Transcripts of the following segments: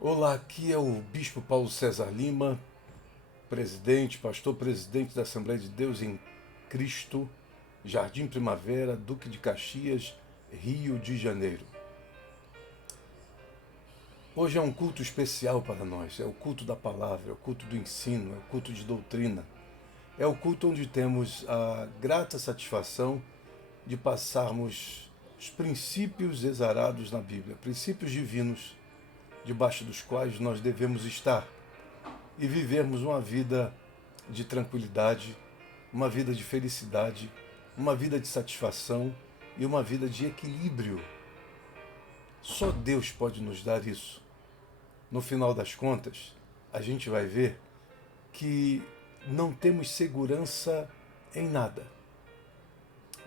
Olá, aqui é o Bispo Paulo César Lima, pastor presidente da Assembleia de Deus em Cristo, Jardim Primavera, Duque de Caxias, Rio de Janeiro. Hoje é um culto especial para nós, é o culto da palavra, é o culto do ensino, é o culto de doutrina. É o culto onde temos a grata satisfação de passarmos os princípios exarados na Bíblia, princípios divinos, debaixo dos quais nós devemos estar e vivermos uma vida de tranquilidade, uma vida de felicidade, uma vida de satisfação e uma vida de equilíbrio. Só Deus pode nos dar isso. No final das contas, a gente vai ver que não temos segurança em nada.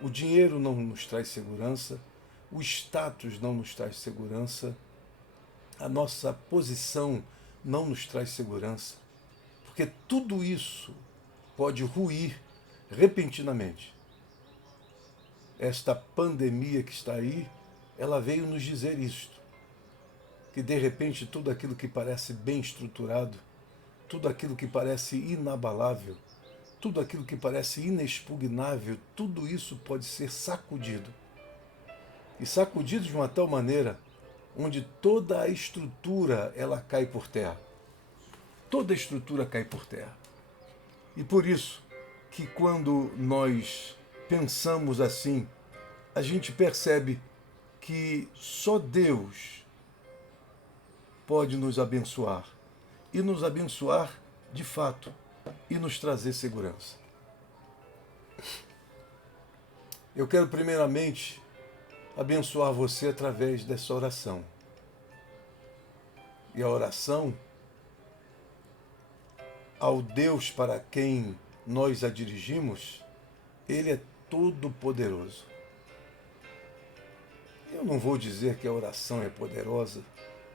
O dinheiro não nos traz segurança, o status não nos traz segurança, a nossa posição não nos traz segurança, porque tudo isso pode ruir repentinamente. Esta pandemia que está aí, ela veio nos dizer isto, que de repente tudo aquilo que parece bem estruturado, tudo aquilo que parece inabalável, tudo aquilo que parece inexpugnável, tudo isso pode ser sacudido. E sacudido de uma tal maneira onde toda a estrutura ela cai por terra. Toda a estrutura cai por terra. E por isso que quando nós pensamos assim, a gente percebe que só Deus pode nos abençoar e nos abençoar de fato e nos trazer segurança. Eu quero primeiramente abençoar você através dessa oração. E a oração ao Deus para quem nós a dirigimos, Ele é todo poderoso. Eu não vou dizer que a oração é poderosa,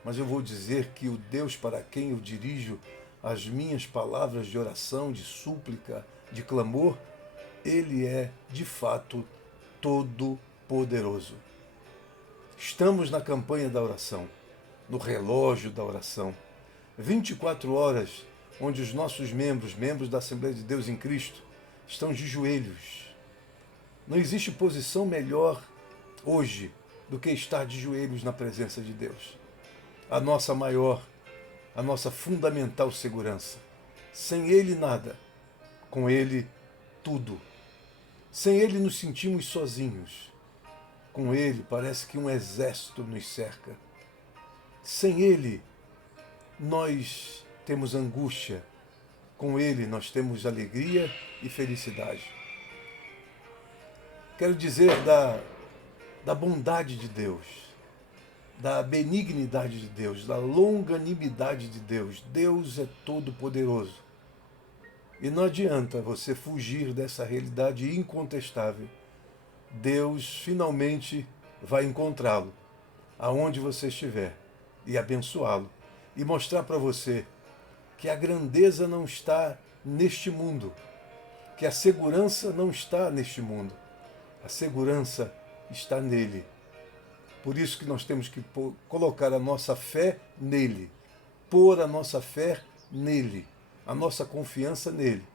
mas eu vou dizer que o Deus para quem eu dirijo as minhas palavras de oração, de súplica, de clamor, Ele é, de fato, todo poderoso. Estamos na campanha da oração, no relógio da oração. 24 horas onde os nossos membros da Assembleia de Deus em Cristo, estão de joelhos. Não existe posição melhor hoje do que estar de joelhos na presença de Deus. A nossa maior, a nossa fundamental segurança. Sem Ele nada, com Ele tudo. Sem Ele nos sentimos sozinhos. Com Ele parece que um exército nos cerca. Sem Ele nós temos angústia. Com Ele nós temos alegria e felicidade. Quero dizer da bondade de Deus, da benignidade de Deus, da longanimidade de Deus. Deus é todo poderoso. E não adianta você fugir dessa realidade incontestável. Deus finalmente vai encontrá-lo aonde você estiver e abençoá-lo e mostrar para você que a grandeza não está neste mundo, que a segurança não está neste mundo. A segurança está nele. Por isso que nós temos que colocar a nossa fé nele, pôr a nossa fé nele, a nossa confiança nele.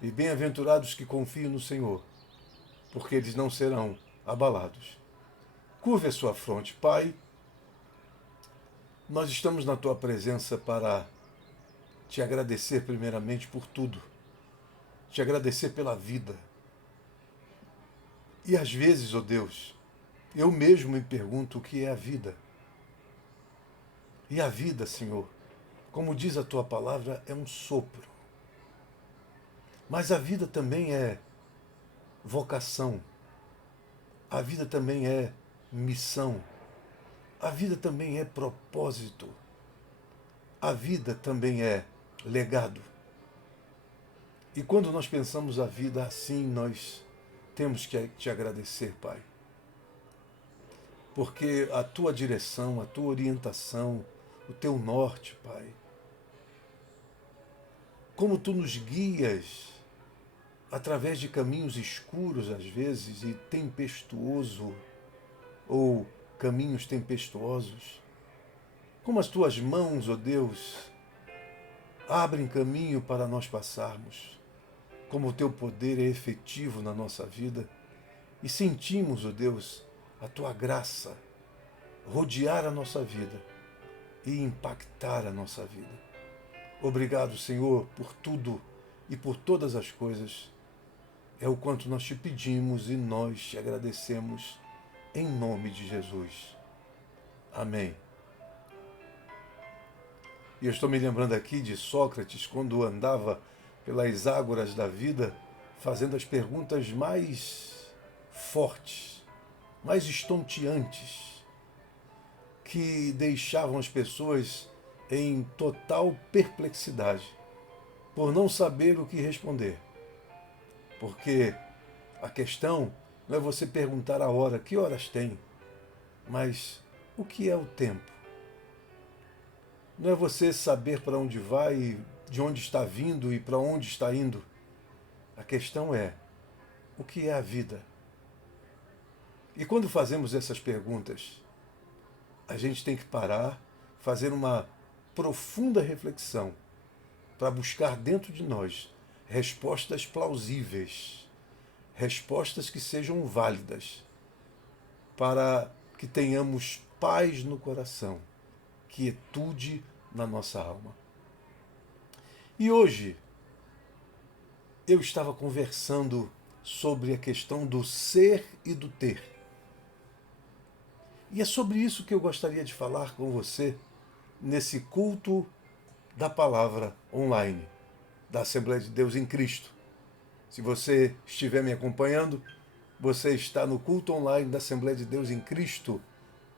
E bem-aventurados que confiam no Senhor, porque eles não serão abalados. Curve a sua fronte, Pai. Nós estamos na tua presença para te agradecer primeiramente por tudo, te agradecer pela vida. E às vezes, ó Deus, eu mesmo me pergunto o que é a vida. E a vida, Senhor, como diz a tua palavra, é um sopro. Mas a vida também é vocação. A vida também é missão. A vida também é propósito. A vida também é legado. E quando nós pensamos a vida assim, nós temos que te agradecer, Pai. Porque a tua direção, a tua orientação, o teu norte, Pai. Como tu nos guias através de caminhos escuros às vezes e tempestuoso ou caminhos tempestuosos. como as tuas mãos, ó Deus, abrem caminho para nós passarmos, como o teu poder é efetivo na nossa vida, e sentimos, ó Deus, a tua graça rodear a nossa vida e impactar a nossa vida. Obrigado, Senhor, por tudo e por todas as coisas. É o quanto nós te pedimos e nós te agradecemos, em nome de Jesus. Amém. E eu estou me lembrando aqui de Sócrates, quando andava pelas ágoras da vida, fazendo as perguntas mais fortes, mais estonteantes, que deixavam as pessoas em total perplexidade, por não saber o que responder. Porque a questão não é você perguntar a hora, que horas tem, mas o que é o tempo? Não é você saber para onde vai, de onde está vindo e para onde está indo. A questão é, o que é a vida? E quando fazemos essas perguntas, a gente tem que parar, fazer uma profunda reflexão para buscar dentro de nós respostas plausíveis, respostas que sejam válidas, para que tenhamos paz no coração, quietude na nossa alma. E hoje eu estava conversando sobre a questão do ser e do ter. E é sobre isso que eu gostaria de falar com você nesse culto da palavra online, da Assembleia de Deus em Cristo. Se você estiver me acompanhando, você está no culto online da Assembleia de Deus em Cristo,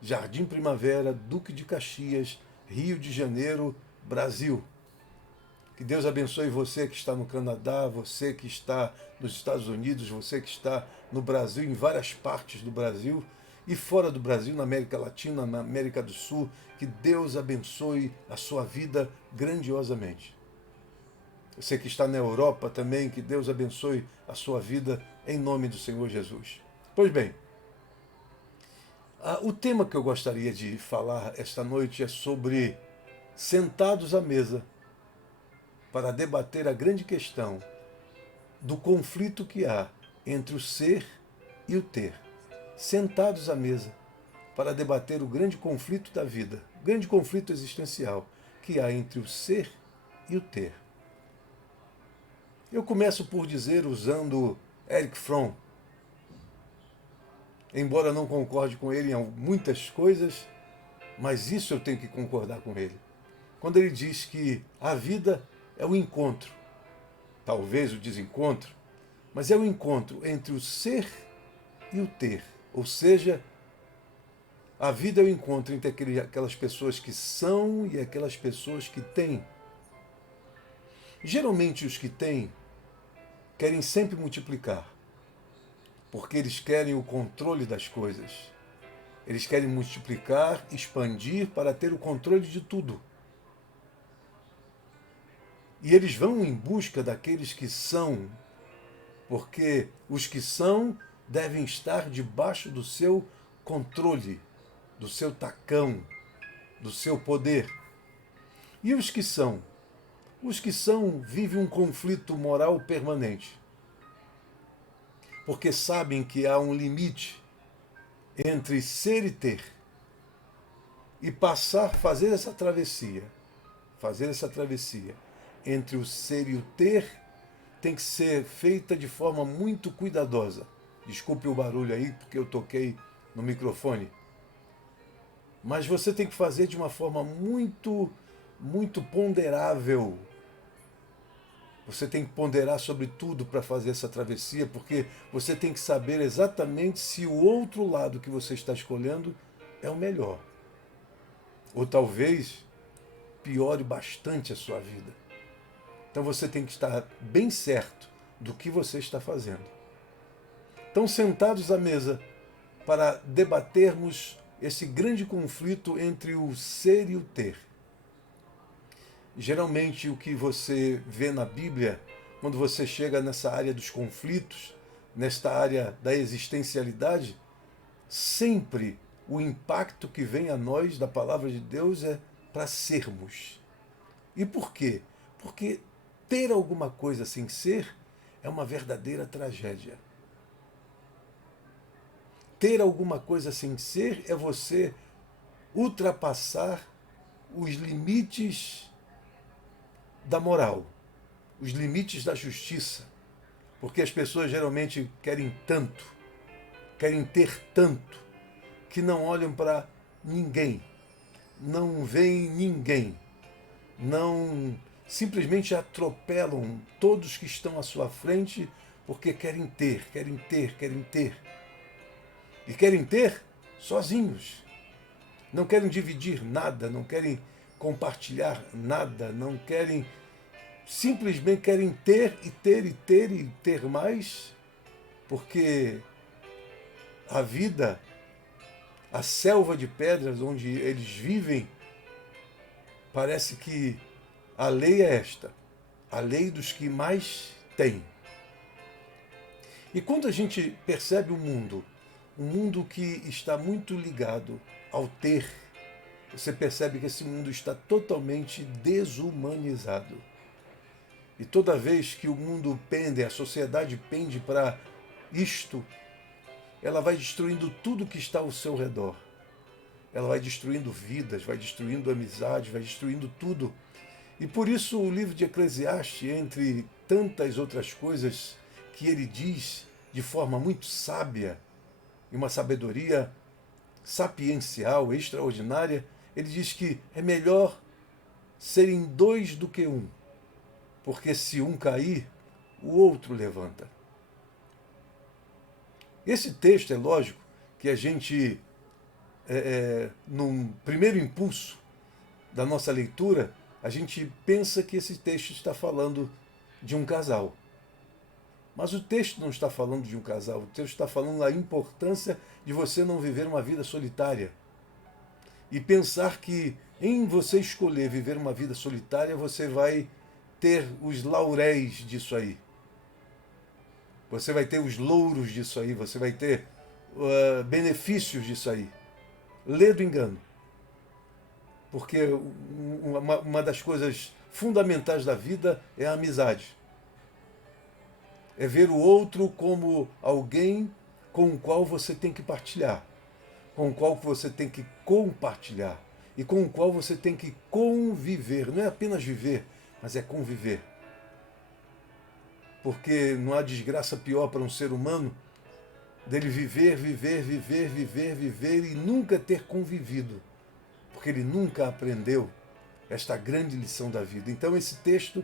Jardim Primavera, Duque de Caxias, Rio de Janeiro, Brasil. Que Deus abençoe você que está no Canadá, você que está nos Estados Unidos, você que está no Brasil, em várias partes do Brasil e fora do Brasil, na América Latina, na América do Sul. Que Deus abençoe a sua vida grandiosamente. Você que está na Europa também, que Deus abençoe a sua vida em nome do Senhor Jesus. Pois bem, o tema que eu gostaria de falar esta noite é sobre sentados à mesa para debater a grande questão do conflito que há entre o ser e o ter. Sentados à mesa para debater o grande conflito da vida, o grande conflito existencial que há entre o ser e o ter. Eu começo por dizer, usando Erich Fromm, embora não concorde com ele em muitas coisas, mas isso eu tenho que concordar com ele. Quando ele diz que a vida é o encontro, talvez o desencontro, mas é o encontro entre o ser e o ter. Ou seja, a vida é o encontro entre aquelas pessoas que são e aquelas pessoas que têm. Geralmente os que têm querem sempre multiplicar, porque eles querem o controle das coisas. Eles querem multiplicar, expandir para ter o controle de tudo. E eles vão em busca daqueles que são, porque os que são devem estar debaixo do seu controle, do seu tacão, do seu poder. E os que são? Os que são vivem um conflito moral permanente, porque sabem que há um limite entre ser e ter. E fazer essa travessia entre o ser e o ter, tem que ser feita de forma muito cuidadosa. Desculpe o barulho aí, porque eu toquei no microfone. Mas você tem que fazer de uma forma muito ponderável. Você tem que ponderar sobre tudo para fazer essa travessia, porque você tem que saber exatamente se o outro lado que você está escolhendo é o melhor. Ou talvez piore bastante a sua vida. Então você tem que estar bem certo do que você está fazendo. Então, sentados à mesa para debatermos esse grande conflito entre o ser e o ter. Geralmente o que você vê na Bíblia, quando você chega nessa área dos conflitos, nesta área da existencialidade, sempre o impacto que vem a nós da palavra de Deus é para sermos. E por quê? Porque ter alguma coisa sem ser é uma verdadeira tragédia. Ter alguma coisa sem ser é você ultrapassar os limites da moral, os limites da justiça. Porque as pessoas geralmente querem tanto, querem ter tanto, que não olham para ninguém, não veem ninguém, não simplesmente atropelam todos que estão à sua frente porque querem ter, querem ter, querem ter. E querem ter sozinhos. Não querem dividir nada, não querem compartilhar nada, não querem, simplesmente querem ter e ter e ter e ter mais, porque a vida, a selva de pedras onde eles vivem, parece que a lei é esta, a lei dos que mais têm. E quando a gente percebe o mundo, um mundo que está muito ligado ao ter, você percebe que esse mundo está totalmente desumanizado. E toda vez que o mundo pende, a sociedade pende para isto, ela vai destruindo tudo que está ao seu redor. Ela vai destruindo vidas, vai destruindo amizades, vai destruindo tudo. E por isso o livro de Eclesiastes, entre tantas outras coisas que ele diz de forma muito sábia, e uma sabedoria sapiencial, extraordinária, ele diz que é melhor serem dois do que um, porque se um cair, o outro levanta. Esse texto, é lógico que a gente, num primeiro impulso da nossa leitura, a gente pensa que esse texto está falando de um casal. Mas o texto não está falando de um casal, o texto está falando da importância de você não viver uma vida solitária. E pensar que em você escolher viver uma vida solitária, você vai ter os lauréis disso aí. Você vai ter os louros disso aí, você vai ter benefícios disso aí. Lê do engano. Porque uma das coisas fundamentais da vida é a amizade. É ver o outro como alguém com o qual você tem que partilhar, com o qual você tem que compartilhar e com o qual você tem que conviver. Não é apenas viver, mas é conviver. Porque não há desgraça pior para um ser humano dele viver, viver, viver, viver, viver e nunca ter convivido, porque ele nunca aprendeu esta grande lição da vida. Então esse texto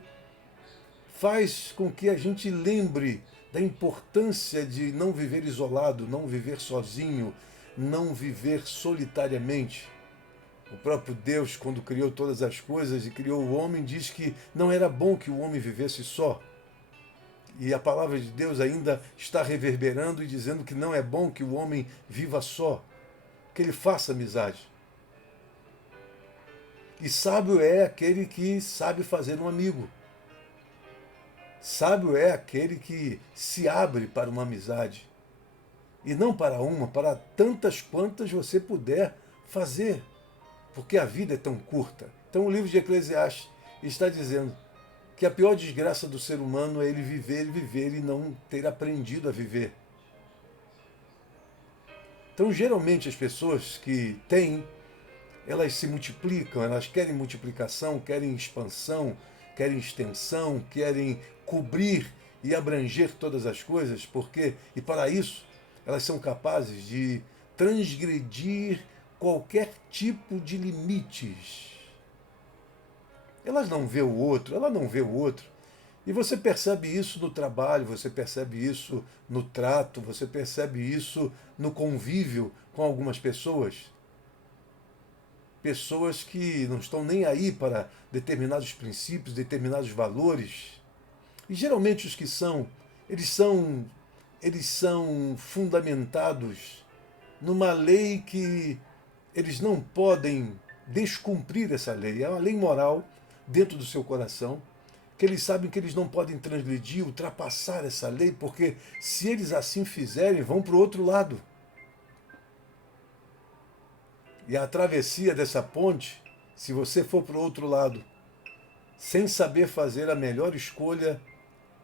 faz com que a gente lembre da importância de não viver isolado, não viver sozinho, não viver solitariamente. O próprio Deus, quando criou todas as coisas e criou o homem, diz que não era bom que o homem vivesse só. E a palavra de Deus ainda está reverberando e dizendo que não é bom que o homem viva só, que ele faça amizade. E sábio é aquele que sabe fazer um amigo. Sábio é aquele que se abre para uma amizade. E não para uma, para tantas quantas você puder fazer. Porque a vida é tão curta. Então o livro de Eclesiastes está dizendo que a pior desgraça do ser humano é ele viver e não ter aprendido a viver. Então geralmente as pessoas que têm, elas se multiplicam, elas querem multiplicação, querem expansão, querem extensão, querem cobrir e abranger todas as coisas, porque, e para isso, elas são capazes de transgredir qualquer tipo de limites. Elas não vê o outro, ela não vê o outro. E você percebe isso no trabalho, você percebe isso no trato, você percebe isso no convívio com algumas pessoas. Pessoas que não estão nem aí para determinados princípios, determinados valores. E geralmente os que são, eles são fundamentados numa lei que eles não podem descumprir essa lei. É uma lei moral dentro do seu coração, que eles sabem que eles não podem transgredir, ultrapassar essa lei, porque se eles assim fizerem, vão para o outro lado. E a travessia dessa ponte Se você for para o outro lado, sem saber fazer a melhor escolha,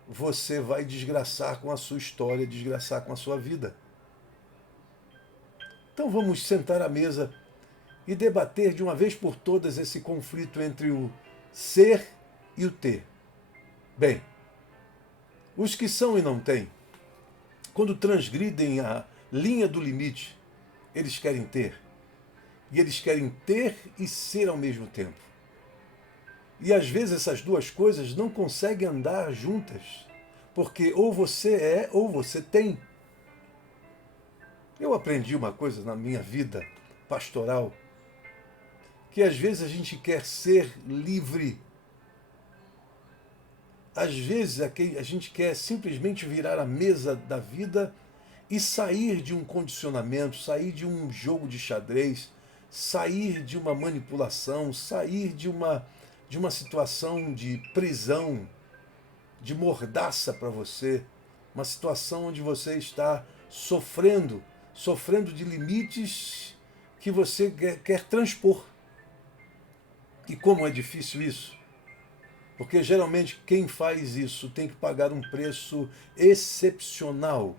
você vai desgraçar com a sua história, desgraçar com a sua vida. Então vamos sentar à mesa e debater de uma vez por todas esse conflito entre o ser e o ter. Bem, os que são e não têm, quando transgridem a linha do limite, eles querem ter. E eles querem ter e ser ao mesmo tempo. E às vezes essas duas coisas não conseguem andar juntas, porque ou você é ou você tem. Eu aprendi uma coisa na minha vida pastoral, que às vezes a gente quer ser livre. Às vezes a gente quer simplesmente virar a mesa da vida e sair de um condicionamento, sair de um jogo de xadrez, sair de uma manipulação, sair de uma situação de prisão, de mordaça para você, uma situação onde você está sofrendo de limites que você quer transpor. E como é difícil isso? Porque geralmente quem faz isso tem que pagar um preço excepcional,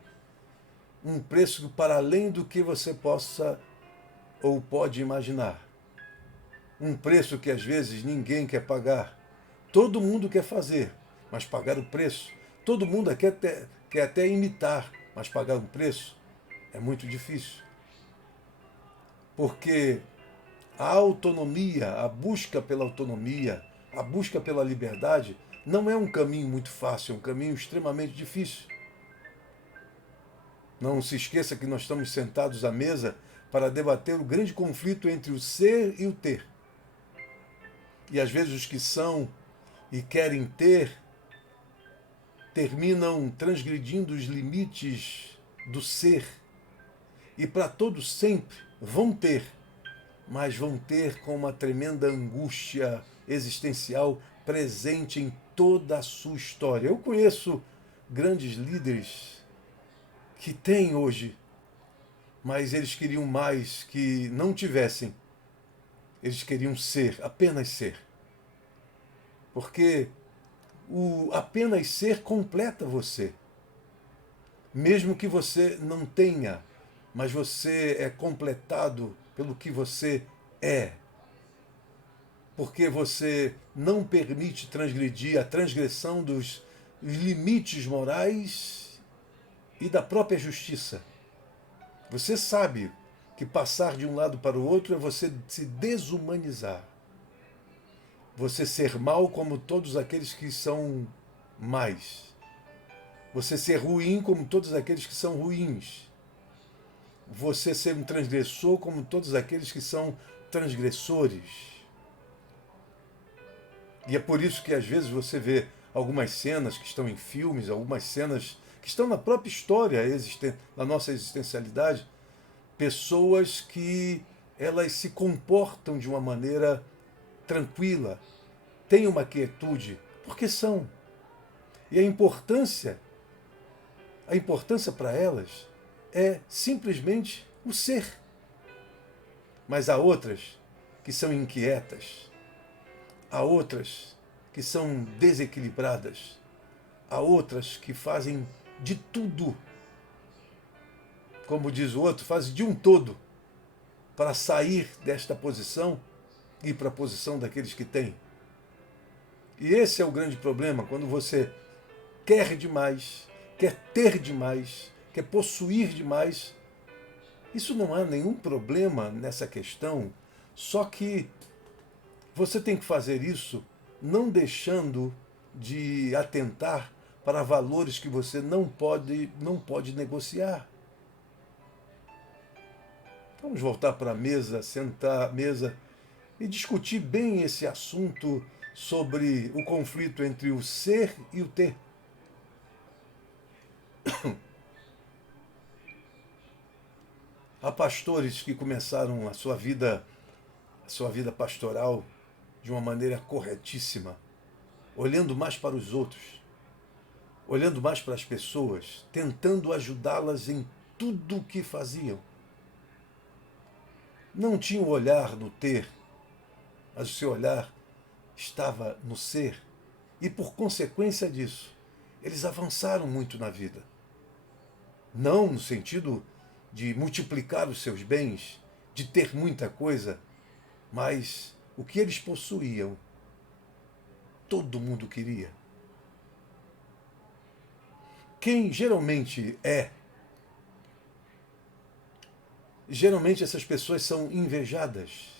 um preço para além do que você possa ou pode imaginar. Um preço que às vezes ninguém quer pagar. Todo mundo quer fazer, mas pagar o preço. Todo mundo quer até imitar, mas pagar um preço é muito difícil. Porque a autonomia, a busca pela autonomia, a busca pela liberdade, não é um caminho muito fácil, é um caminho extremamente difícil. Não se esqueça que nós estamos sentados à mesa para debater o grande conflito entre o ser e o ter. E às vezes os que são e querem ter terminam transgredindo os limites do ser. E para todos sempre vão ter, mas vão ter com uma tremenda angústia existencial presente em toda a sua história. Eu conheço grandes líderes que têm hoje, mas eles queriam mais que não tivessem. Eles queriam ser, apenas ser. Porque o apenas ser completa você. Mesmo que você não tenha, mas você é completado pelo que você é. Porque você não permite transgredir a transgressão dos limites morais e da própria justiça. Você sabe que passar de um lado para o outro é você se desumanizar. Você ser mal como todos aqueles que são mais. Você ser ruim como todos aqueles que são ruins. Você ser um transgressor como todos aqueles que são transgressores. E é por isso que às vezes você vê algumas cenas que estão em filmes, algumas cenas que estão na própria história da nossa existencialidade, pessoas que elas se comportam de uma maneira tranquila, têm uma quietude, porque são. E a importância para elas é simplesmente o ser. Mas há outras que são inquietas, há outras que são desequilibradas, há outras que fazem de tudo, como diz o outro, fazem de um todo para sair desta posição e ir para a posição daqueles que têm. E esse é o grande problema, quando você quer demais, quer ter demais, quer possuir demais. Isso não há nenhum problema nessa questão, só que você tem que fazer isso não deixando de atentar para valores que você não pode negociar. Vamos voltar para a mesa, sentar à mesa e discutir bem esse assunto sobre o conflito entre o ser e o ter. Há pastores que começaram a sua vida pastoral de uma maneira corretíssima, olhando mais para os outros, olhando mais para as pessoas, tentando ajudá-las em tudo o que faziam. Não tinham olhar no ter, mas o seu olhar estava no ser, e por consequência disso, eles avançaram muito na vida. Não no sentido de multiplicar os seus bens, de ter muita coisa, mas o que eles possuíam, todo mundo queria. Quem geralmente essas pessoas são invejadas,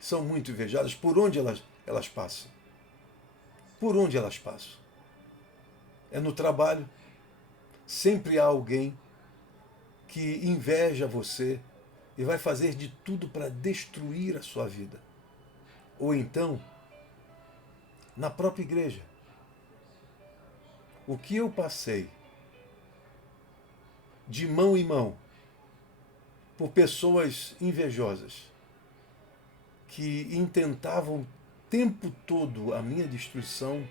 são muito invejadas por onde elas passam. Por onde elas passam. É no trabalho, sempre há alguém que inveja você e vai fazer de tudo para destruir a sua vida. Ou então, na própria igreja. O que eu passei de mão em mão por pessoas invejosas que intentavam o tempo todo a minha destruição,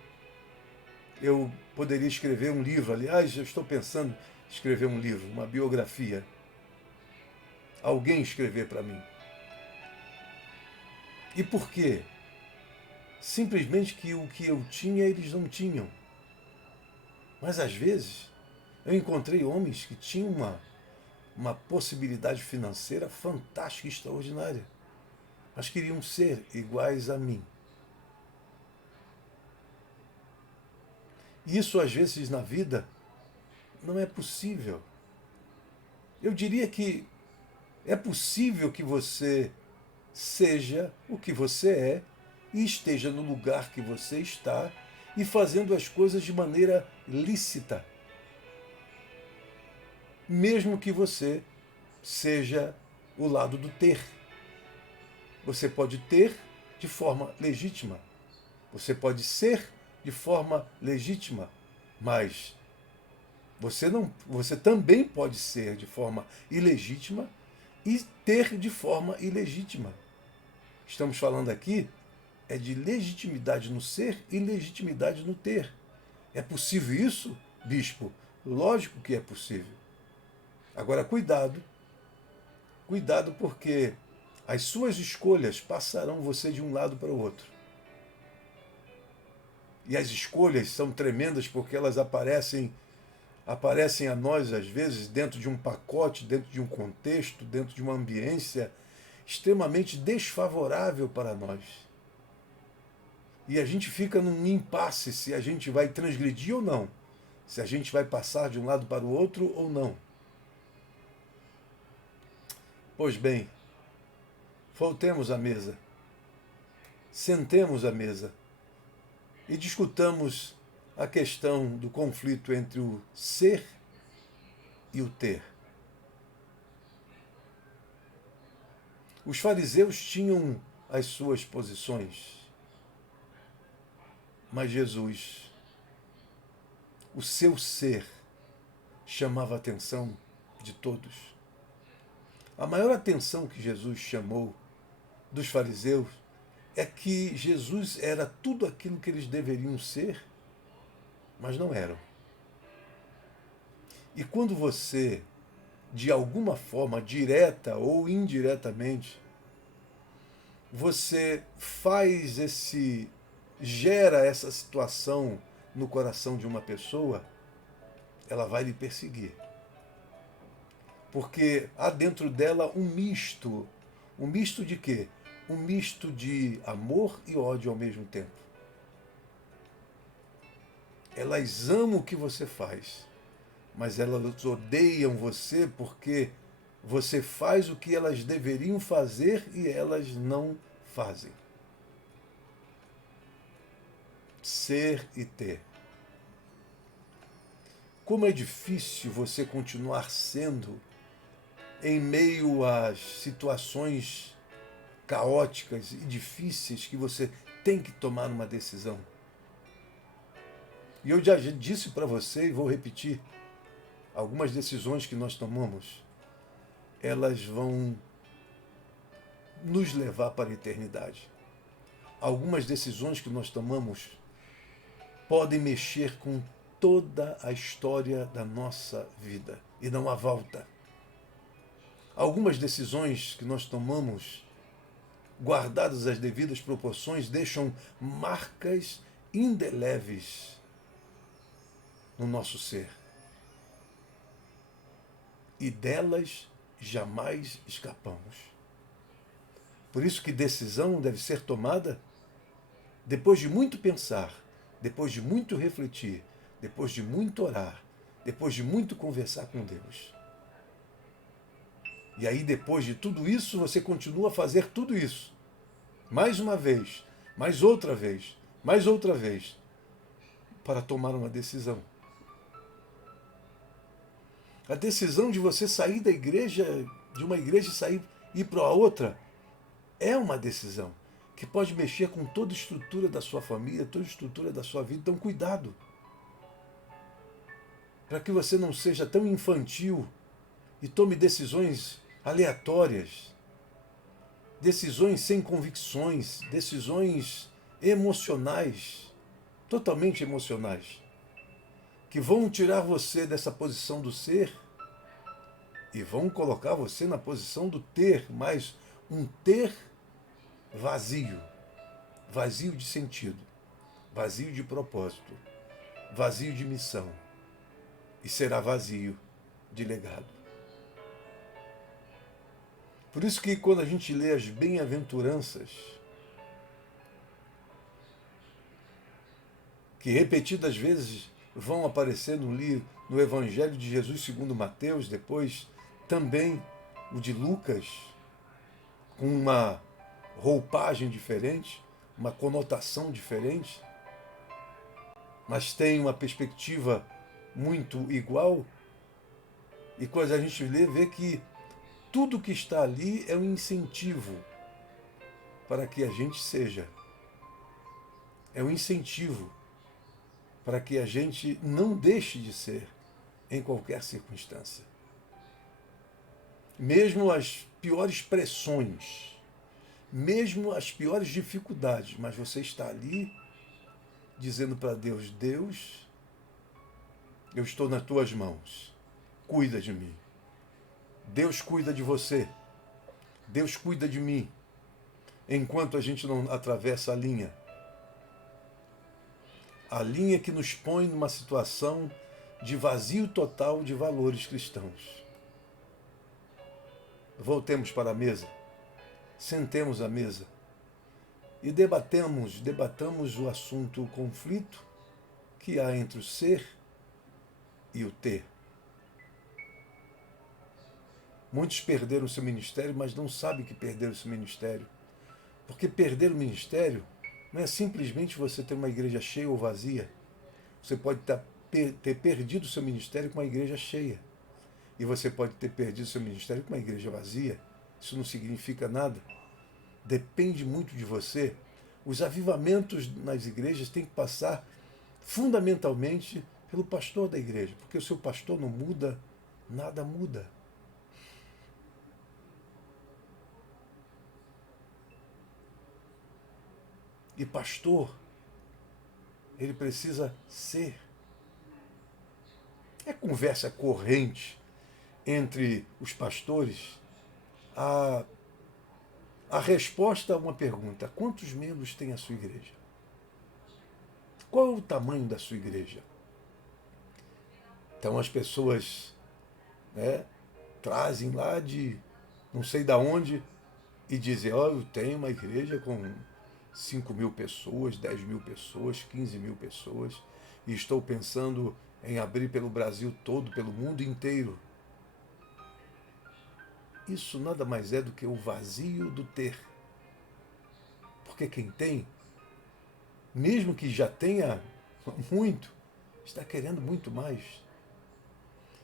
eu poderia escrever um livro. Aliás, eu estou pensando em escrever um livro, uma biografia. Alguém escrever para mim. E por quê? Simplesmente que o que eu tinha, eles não tinham. Mas às vezes, eu encontrei homens que tinham uma possibilidade financeira fantástica e extraordinária, mas queriam ser iguais a mim. E isso, às vezes, na vida, não é possível. Eu diria que é possível que você seja o que você é e esteja no lugar que você está e fazendo as coisas de maneira lícita, mesmo que você seja o lado do ter. Você pode ter de forma legítima, você pode ser de forma legítima, mas você também pode ser de forma ilegítima e ter de forma ilegítima. Estamos falando aqui de legitimidade no ser e legitimidade no ter. É possível isso, bispo? Lógico que é possível. Agora, cuidado porque as suas escolhas passarão você de um lado para o outro. E as escolhas são tremendas porque elas aparecem a nós, às vezes, dentro de um pacote, dentro de um contexto, dentro de uma ambiência extremamente desfavorável para nós. E a gente fica num impasse se a gente vai transgredir ou não, se a gente vai passar de um lado para o outro ou não. Pois bem, voltemos à mesa, sentemos à mesa e discutamos a questão do conflito entre o ser e o ter. Os fariseus tinham as suas posições, mas Jesus, o seu ser, chamava a atenção de todos. A maior atenção que Jesus chamou dos fariseus é que Jesus era tudo aquilo que eles deveriam ser, mas não eram. E quando você, de alguma forma, direta ou indiretamente, você gera essa situação no coração de uma pessoa, ela vai lhe perseguir. Porque há dentro dela um misto. Um misto de quê? Um misto de amor e ódio ao mesmo tempo. Elas amam o que você faz, mas elas odeiam você porque você faz o que elas deveriam fazer e elas não fazem. Ser e ter. Como é difícil você continuar sendo em meio às situações caóticas e difíceis que você tem que tomar uma decisão. E eu já disse para você e vou repetir, algumas decisões que nós tomamos, elas vão nos levar para a eternidade. Algumas decisões que nós tomamos podem mexer com toda a história da nossa vida e não há volta. Algumas decisões que nós tomamos guardadas as devidas proporções, deixam marcas indeléveis no nosso ser. E delas jamais escapamos. Por isso que decisão deve ser tomada depois de muito pensar, depois de muito refletir, depois de muito orar, depois de muito conversar com Deus. E aí, depois de tudo isso, você continua a fazer tudo isso. Mais uma vez, mais outra vez, mais outra vez, para tomar uma decisão. A decisão de você sair da igreja, de uma igreja ir para outra, é uma decisão que pode mexer com toda a estrutura da sua família, toda a estrutura da sua vida. Então, cuidado, para que você não seja tão infantil e tome decisões aleatórias, decisões sem convicções, decisões emocionais, totalmente emocionais, que vão tirar você dessa posição do ser e vão colocar você na posição do ter, mas um ter vazio, vazio de sentido, vazio de propósito, vazio de missão, e será vazio de legado. Por isso que quando a gente lê as bem-aventuranças, que repetidas vezes vão aparecer no Evangelho de Jesus segundo Mateus, depois também o de Lucas, com uma roupagem diferente, uma conotação diferente, mas tem uma perspectiva muito igual. E quando a gente lê, vê que tudo que está ali é um incentivo para que a gente seja. É um incentivo para que a gente não deixe de ser em qualquer circunstância. Mesmo as piores pressões, mesmo as piores dificuldades, mas você está ali dizendo para Deus: Deus, eu estou nas tuas mãos, cuida de mim. Deus cuida de você, Deus cuida de mim, enquanto a gente não atravessa a linha que nos põe numa situação de vazio total de valores cristãos. Voltemos para a mesa, sentemos à mesa e debatamos o assunto, o conflito que há entre o ser e o ter. Muitos perderam o seu ministério, mas não sabem que perderam o seu ministério. Porque perder o ministério não é simplesmente você ter uma igreja cheia ou vazia. Você pode ter perdido o seu ministério com uma igreja cheia. E você pode ter perdido o seu ministério com uma igreja vazia. Isso não significa nada. Depende muito de você. Os avivamentos nas igrejas têm que passar fundamentalmente pelo pastor da igreja. Porque o seu pastor não muda, nada muda. E pastor, ele precisa ser. É conversa corrente entre os pastores a resposta a uma pergunta: quantos membros tem a sua igreja? Qual é o tamanho da sua igreja? Então as pessoas, né, trazem lá de não sei da onde e dizem: ó, eu tenho uma igreja com 5.000 pessoas, 10.000 pessoas, 15.000 pessoas, e estou pensando em abrir pelo Brasil todo, pelo mundo inteiro. Isso nada mais é do que o vazio do ter. Porque quem tem, mesmo que já tenha muito, está querendo muito mais.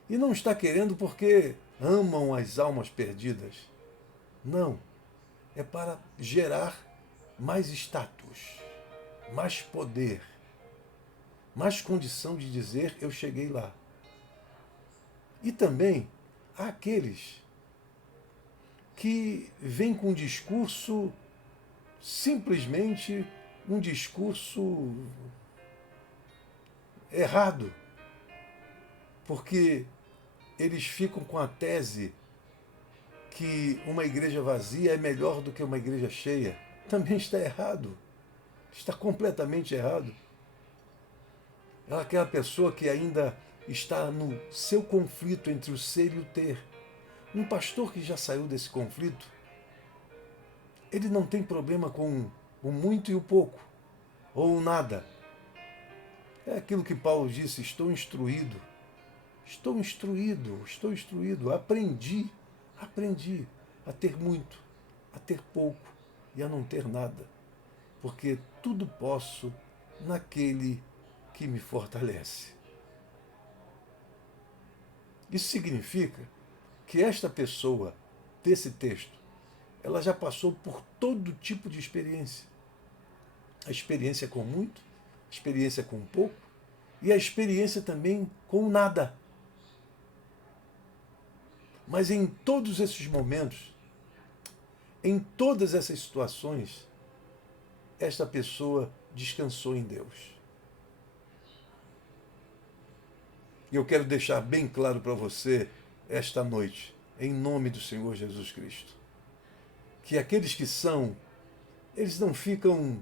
E não está querendo porque amam as almas perdidas. Não. É para gerar mais status, mais poder, mais condição de dizer: eu cheguei lá. E também há aqueles que vêm com um discurso, simplesmente um discurso errado, porque eles ficam com a tese que uma igreja vazia é melhor do que uma igreja cheia, também está errado. Está completamente errado. Ela é aquela pessoa que ainda está no seu conflito entre o ser e o ter. Um pastor que já saiu desse conflito, ele não tem problema com o muito e o pouco, ou o nada. É aquilo que Paulo disse: estou instruído, estou instruído, aprendi a ter muito, a ter pouco e a não ter nada, porque tudo posso naquele que me fortalece. Isso significa que esta pessoa desse texto, ela já passou por todo tipo de experiência. A experiência com muito, a experiência com pouco e a experiência também com nada. Mas em todos esses momentos, em todas essas situações, esta pessoa descansou em Deus. E eu quero deixar bem claro para você esta noite, em nome do Senhor Jesus Cristo, que aqueles que são, eles não ficam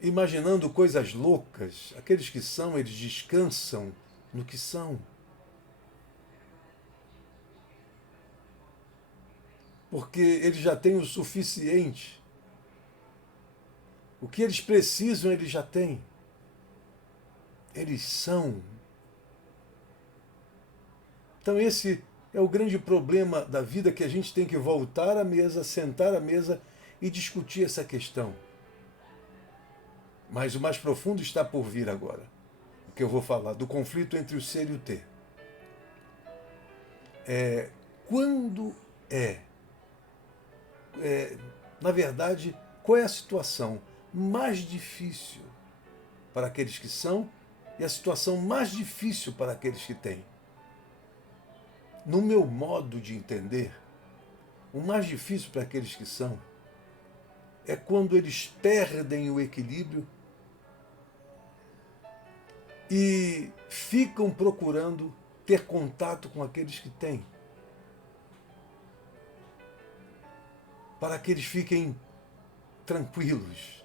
imaginando coisas loucas. Aqueles que são, eles descansam no que são. Porque eles já têm o suficiente. O que eles precisam, eles já têm. Eles são. Então esse é o grande problema da vida, que a gente tem que voltar à mesa, sentar à mesa e discutir essa questão. Mas o mais profundo está por vir agora. O que eu vou falar do conflito entre o ser e o ter. Quando na verdade, qual é a situação mais difícil para aqueles que são e a situação mais difícil para aqueles que têm? No meu modo de entender, o mais difícil para aqueles que são é quando eles perdem o equilíbrio e ficam procurando ter contato com aqueles que têm, para que eles fiquem tranquilos.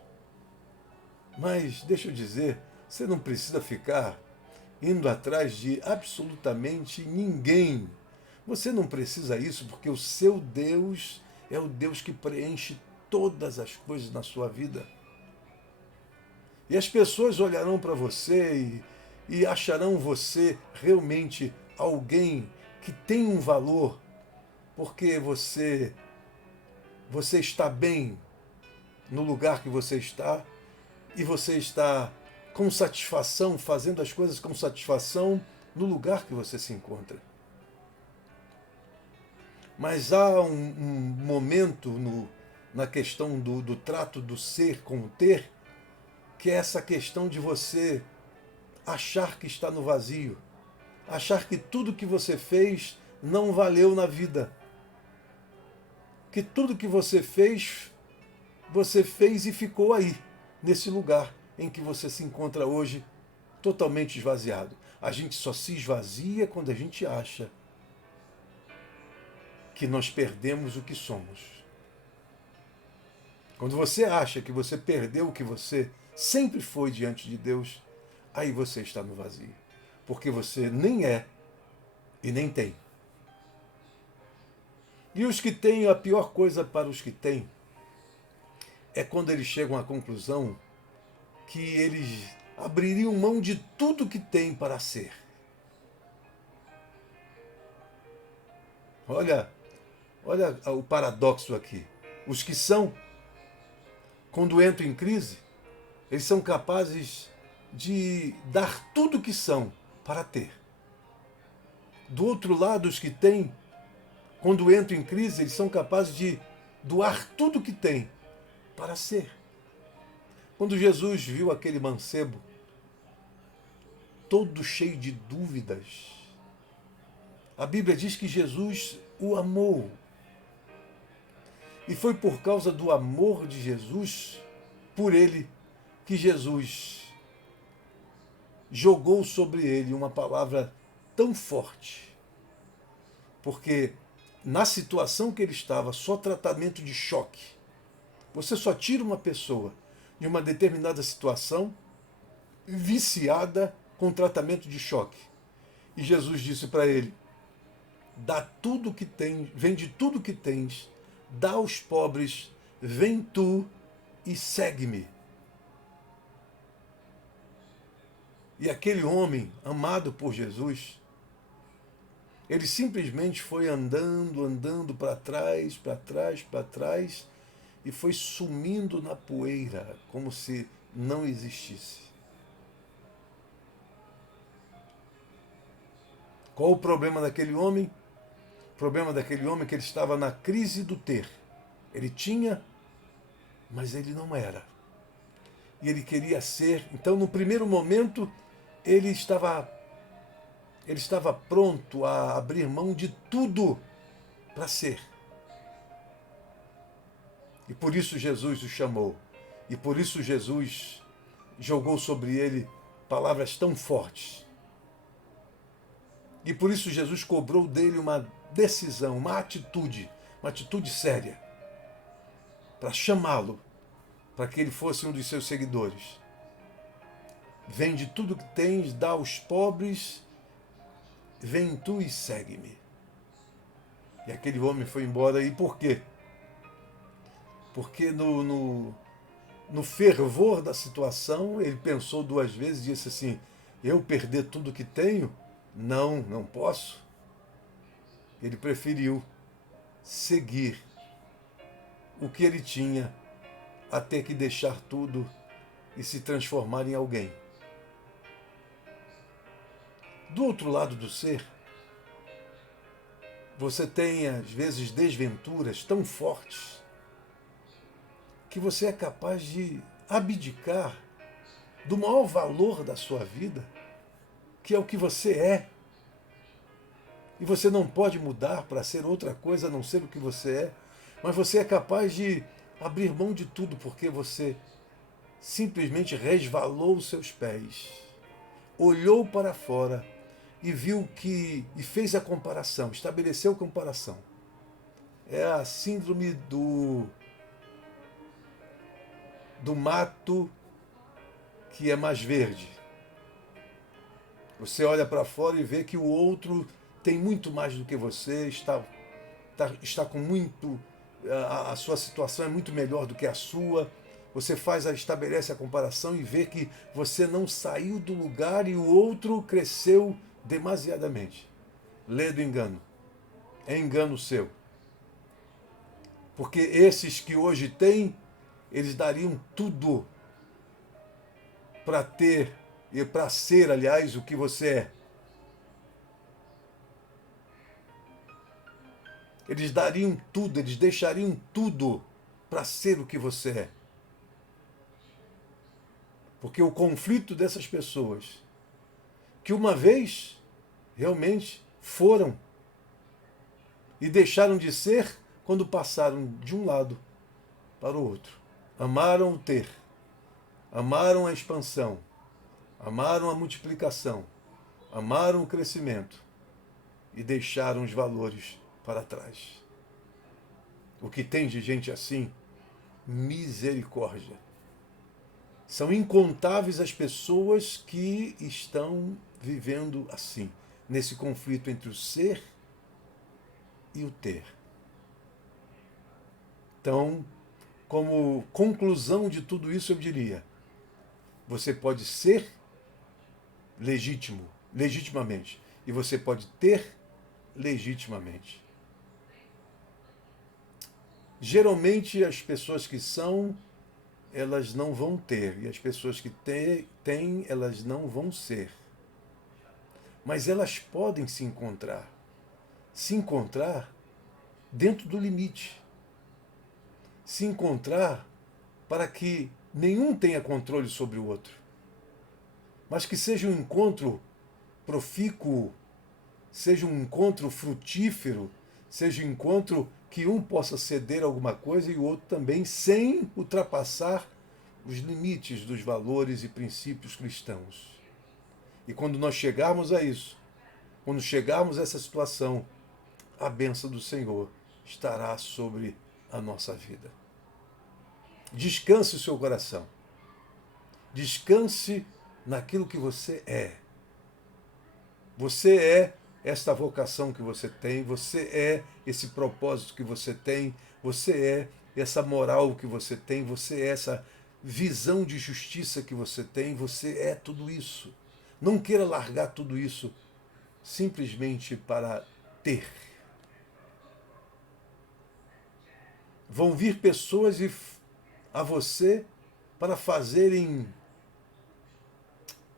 Mas, deixa eu dizer, você não precisa ficar indo atrás de absolutamente ninguém. Você não precisa isso, porque o seu Deus é o Deus que preenche todas as coisas na sua vida. E as pessoas olharão para você e acharão você realmente alguém que tem um valor, porque você está bem no lugar que você está e você está com satisfação, fazendo as coisas com satisfação no lugar que você se encontra. Mas há um momento na questão do trato do ser com o ter, que é essa questão de você achar que está no vazio, achar que tudo que você fez não valeu na vida, que tudo que você fez e ficou aí, nesse lugar em que você se encontra hoje, totalmente esvaziado. A gente só se esvazia quando a gente acha que nós perdemos o que somos. Quando você acha que você perdeu o que você sempre foi diante de Deus, aí você está no vazio. Porque você nem é e nem tem. E os que têm, a pior coisa para os que têm é quando eles chegam à conclusão que eles abririam mão de tudo que têm para ser. Olha o paradoxo aqui. Os que são, quando entram em crise, eles são capazes de dar tudo que são para ter. Do outro lado, os que têm, quando entram em crise, eles são capazes de doar tudo que têm para ser. Quando Jesus viu aquele mancebo todo cheio de dúvidas, a Bíblia diz que Jesus o amou. E foi por causa do amor de Jesus por ele que Jesus jogou sobre ele uma palavra tão forte. Porque na situação que ele estava, só tratamento de choque. Você só tira uma pessoa de uma determinada situação viciada com tratamento de choque. E Jesus disse para ele: dá tudo que tens, vende tudo que tens, dá aos pobres, vem tu e segue-me. E aquele homem, amado por Jesus, ele simplesmente foi andando para trás, para trás, para trás, e foi sumindo na poeira, como se não existisse. Qual o problema daquele homem? O problema daquele homem é que ele estava na crise do ter. Ele tinha, mas ele não era. E ele queria ser. Então, no primeiro momento, ele estava pronto a abrir mão de tudo para ser. E por isso Jesus o chamou. E por isso Jesus jogou sobre ele palavras tão fortes. E por isso Jesus cobrou dele uma decisão, uma atitude séria, para chamá-lo, para que ele fosse um dos seus seguidores. Vende tudo que tens, dá aos pobres, vem tu e segue-me. E aquele homem foi embora. E por quê? Porque no fervor da situação, ele pensou duas vezes e disse assim: eu perder tudo que tenho? Não posso. Ele preferiu seguir o que ele tinha até que deixar tudo e se transformar em alguém. Do outro lado do ser, você tem às vezes desventuras tão fortes que você é capaz de abdicar do maior valor da sua vida, que é o que você é. E você não pode mudar para ser outra coisa a não ser o que você é, mas você é capaz de abrir mão de tudo porque você simplesmente resvalou os seus pés, olhou para fora e viu que, e fez a comparação, estabeleceu a comparação. É a síndrome do mato que é mais verde. Você olha para fora e vê que o outro tem muito mais do que você, está com muito, a sua situação é muito melhor do que a sua. Você estabelece a comparação e vê que você não saiu do lugar e o outro cresceu demasiadamente. Lê do engano. É engano seu. Porque esses que hoje têm, eles dariam tudo para ter e para ser, aliás, o que você é. Eles dariam tudo, eles deixariam tudo para ser o que você é. Porque o conflito dessas pessoas, que uma vez realmente foram e deixaram de ser quando passaram de um lado para o outro. Amaram o ter, amaram a expansão, amaram a multiplicação, amaram o crescimento e deixaram os valores para trás. O que tem de gente assim? Misericórdia. São incontáveis as pessoas que estão vivendo assim, nesse conflito entre o ser e o ter. Então, como conclusão de tudo isso, eu diria: você pode ser legitimamente, e você pode ter legitimamente. Geralmente as pessoas que são, elas não vão ter, e as pessoas que têm, elas não vão ser. Mas elas podem se encontrar dentro do limite, se encontrar para que nenhum tenha controle sobre o outro, mas que seja um encontro profícuo, seja um encontro frutífero, seja um encontro que um possa ceder alguma coisa e o outro também, sem ultrapassar os limites dos valores e princípios cristãos. E quando nós chegarmos a isso, quando chegarmos a essa situação, a bênção do Senhor estará sobre a nossa vida. Descanse o seu coração. Descanse naquilo que você é. Você é esta vocação que você tem, você é esse propósito que você tem, você é essa moral que você tem, você é essa visão de justiça que você tem, você é tudo isso. Não queira largar tudo isso simplesmente para ter. Vão vir pessoas a você para fazerem,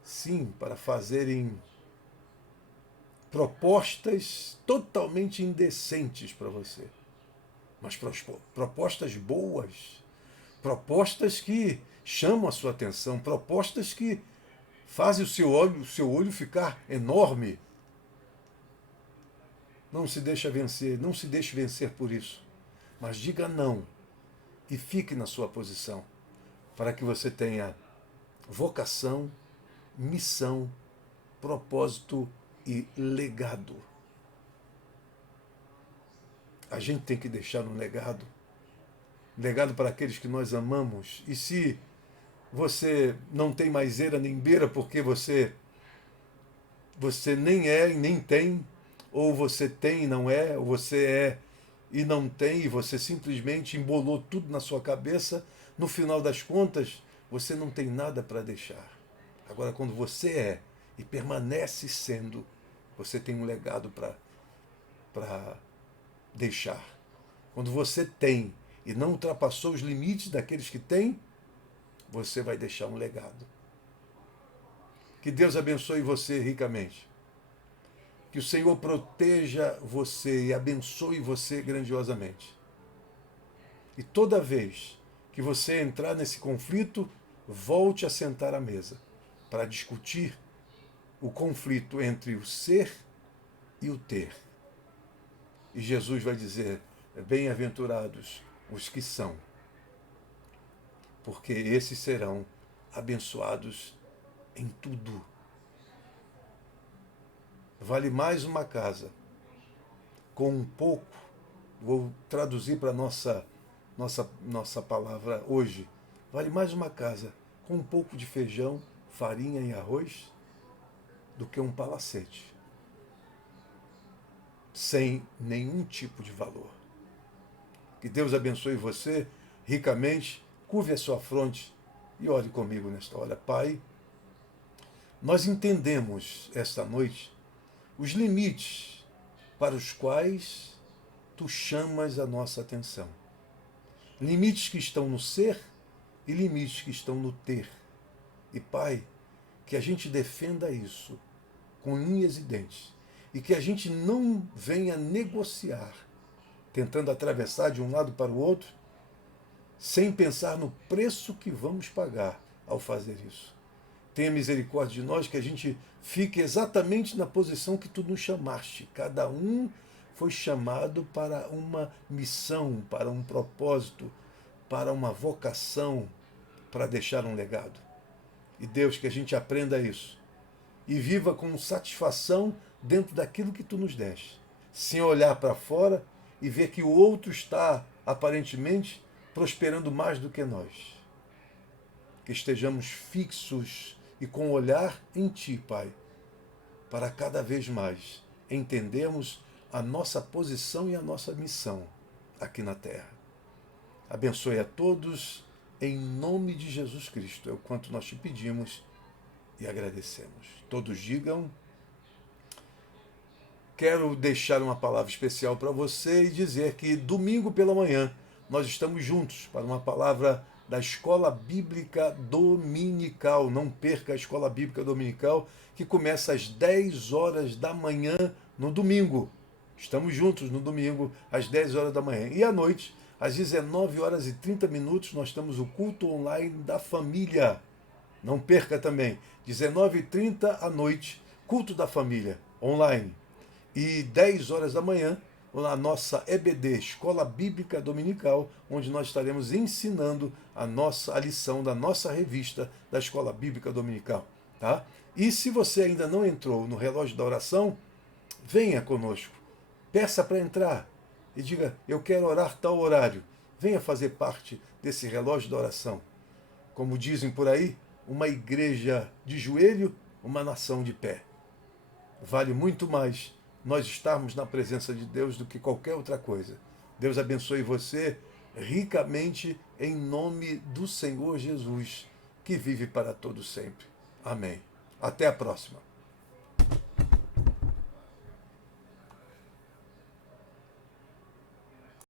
sim, para fazerem propostas totalmente indecentes para você. Mas propostas boas, propostas que chamam a sua atenção, propostas que fazem o seu olho ficar enorme. Não se deixe vencer, não se deixe vencer por isso. Mas diga não e fique na sua posição, para que você tenha vocação, missão, propósito e legado. A gente tem que deixar um legado para aqueles que nós amamos. E se você não tem mais eira nem beira porque você nem é e nem tem, ou você tem e não é, ou você é e não tem, e você simplesmente embolou tudo na sua cabeça, no final das contas, você não tem nada para deixar. Agora, quando você é e permanece sendo, você tem um legado para deixar. Quando você tem e não ultrapassou os limites daqueles que têm, você vai deixar um legado. Que Deus abençoe você ricamente. Que o Senhor proteja você e abençoe você grandiosamente. E toda vez que você entrar nesse conflito, volte a sentar à mesa para discutir o conflito entre o ser e o ter. E Jesus vai dizer: bem-aventurados os que são, porque esses serão abençoados em tudo. Vale mais uma casa com um pouco, vou traduzir para a nossa palavra hoje, vale mais uma casa com um pouco de feijão, farinha e arroz do que um palacete sem nenhum tipo de valor. Que Deus abençoe você ricamente, curve a sua fronte e ore comigo nesta hora. Pai, nós entendemos esta noite os limites para os quais tu chamas a nossa atenção. Limites que estão no ser e limites que estão no ter. E, Pai, que a gente defenda isso com unhas e dentes e que a gente não venha negociar, tentando atravessar de um lado para o outro, sem pensar no preço que vamos pagar ao fazer isso. Tenha misericórdia de nós, que a gente fique exatamente na posição que tu nos chamaste. Cada um foi chamado para uma missão, para um propósito, para uma vocação, para deixar um legado. E Deus, que a gente aprenda isso e viva com satisfação dentro daquilo que tu nos deste, sem olhar para fora e ver que o outro está, aparentemente, prosperando mais do que nós. Que estejamos fixos e com o olhar em Ti, Pai, para cada vez mais entendermos a nossa posição e a nossa missão aqui na Terra. Abençoe a todos, em nome de Jesus Cristo. É o quanto nós te pedimos e agradecemos. Todos digam: quero deixar uma palavra especial para você e dizer que domingo pela manhã nós estamos juntos para uma palavra da Escola Bíblica Dominical. Não perca a Escola Bíblica Dominical, que começa às 10 horas da manhã no domingo. Estamos juntos no domingo, às 10 horas da manhã. E à noite, às 19 horas e 30 minutos, nós temos o culto online da família. Não perca também, 19h30 à noite, culto da família, online. E 10 horas da manhã, a nossa EBD, Escola Bíblica Dominical, onde nós estaremos ensinando a lição da nossa revista da Escola Bíblica Dominical. Tá? E se você ainda não entrou no relógio da oração, venha conosco. Peça para entrar e diga: eu quero orar tal horário. Venha fazer parte desse relógio da oração. Como dizem por aí, uma igreja de joelho, uma nação de pé. Vale muito mais nós estarmos na presença de Deus do que qualquer outra coisa. Deus abençoe você ricamente em nome do Senhor Jesus, que vive para todo sempre. Amém. Até a próxima.